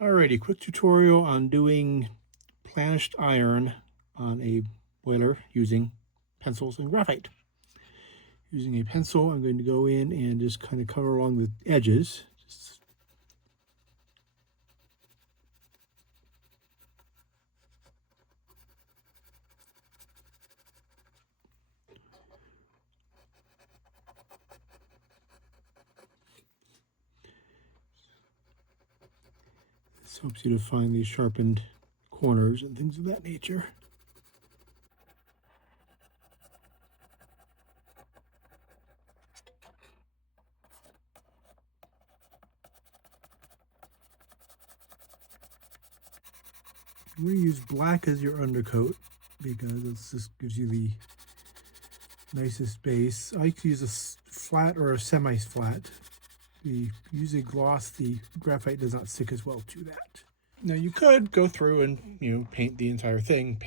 Alrighty, quick tutorial on doing Planished iron on a boiler using pencils and graphite. Using a pencil, I'm going to go in and just kind of cover along the edges. This helps you to find these sharpened corners and things of that nature. I'm going to use black as your undercoat because this just gives you the nicest base. I like to use a flat or a semi-flat. Use a gloss, the graphite does not stick as well to that. Now you could go through and paint the entire thing,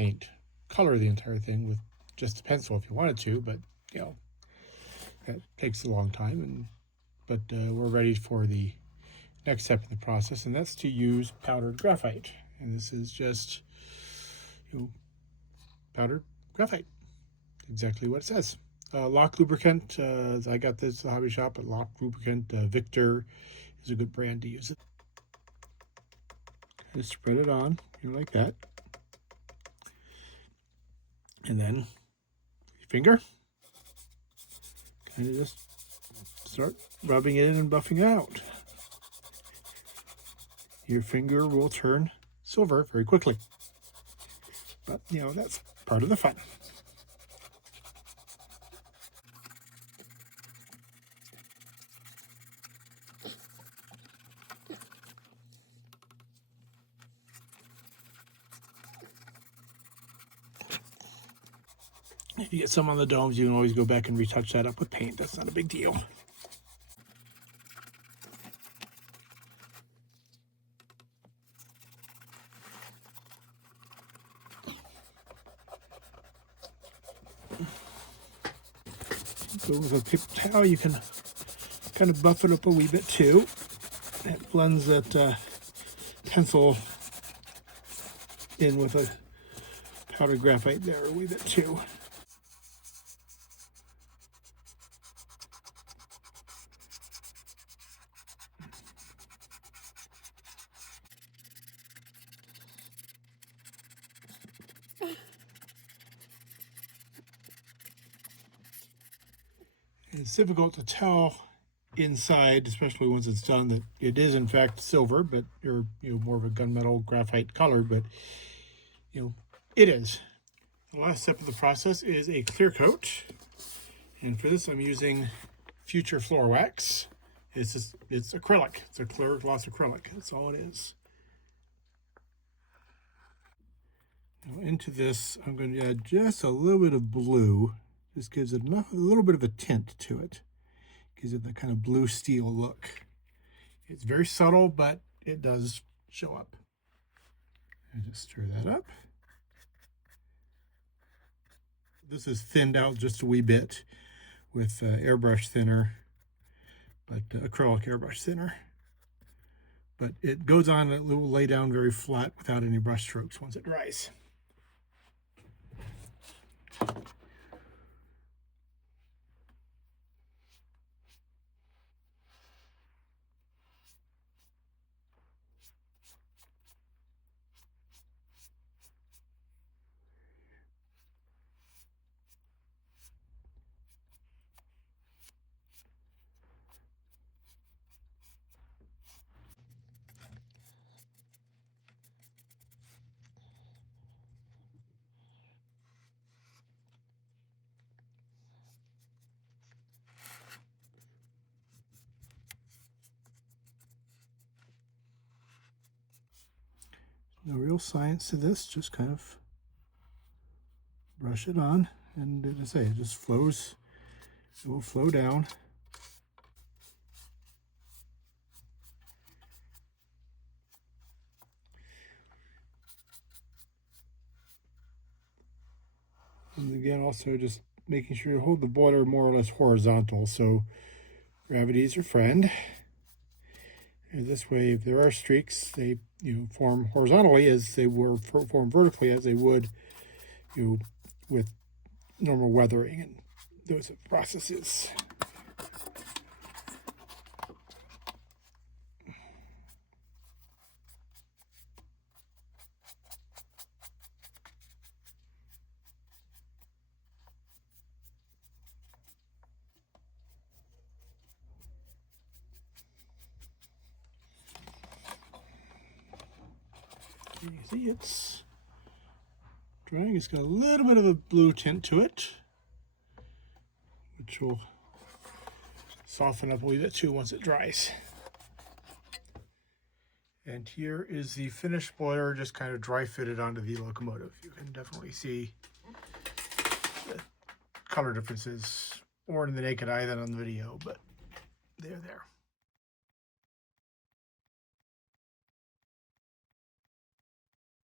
color the entire thing with just a pencil if you wanted to, but that takes a long time. But we're ready for the next step in the process, and that's to use powdered graphite. And this is just powdered graphite, exactly what it says. Lock lubricant. I got this at the hobby shop at Lock Lubricant. Victor is a good brand to use it. Just spread it on, like that. And then your finger, kind of just start rubbing it in and buffing it out. Your finger will turn silver very quickly. But, that's part of the fun. If you get some on the domes, you can always go back and retouch that up with paint. That's not a big deal. So with a paper towel, you can kind of buff it up a wee bit too. It blends that pencil in with a powdered graphite there a wee bit too. It's difficult to tell inside, especially once it's done, that it is in fact silver, but or more of a gunmetal graphite color, but it is. The last step of the process is a clear coat, and for this I'm using Future Floor Wax. It's acrylic. It's a clear gloss acrylic. That's all it is. Now into this, I'm going to add just a little bit of blue. Just gives it a little bit of a tint to it. Gives it that kind of blue steel look. It's very subtle, but it does show up. And just stir that up. This is thinned out just a wee bit with airbrush thinner, but acrylic airbrush thinner. But it goes on, it will lay down very flat without any brush strokes once it dries. No real science to this, just kind of brush it on, and as I say, it just flows. It will flow down. And again, also just making sure you hold the boiler more or less horizontal, so gravity is your friend. And this way, if there are streaks, they form horizontally as they were form vertically as they would with normal weathering and those processes. You see it's drying. It's got a little bit of a blue tint to it, which will soften up a little bit too once it dries. And here is the finished spoiler, just kind of dry fitted onto the locomotive. You can definitely see the color differences more in the naked eye than on the video, but they're there.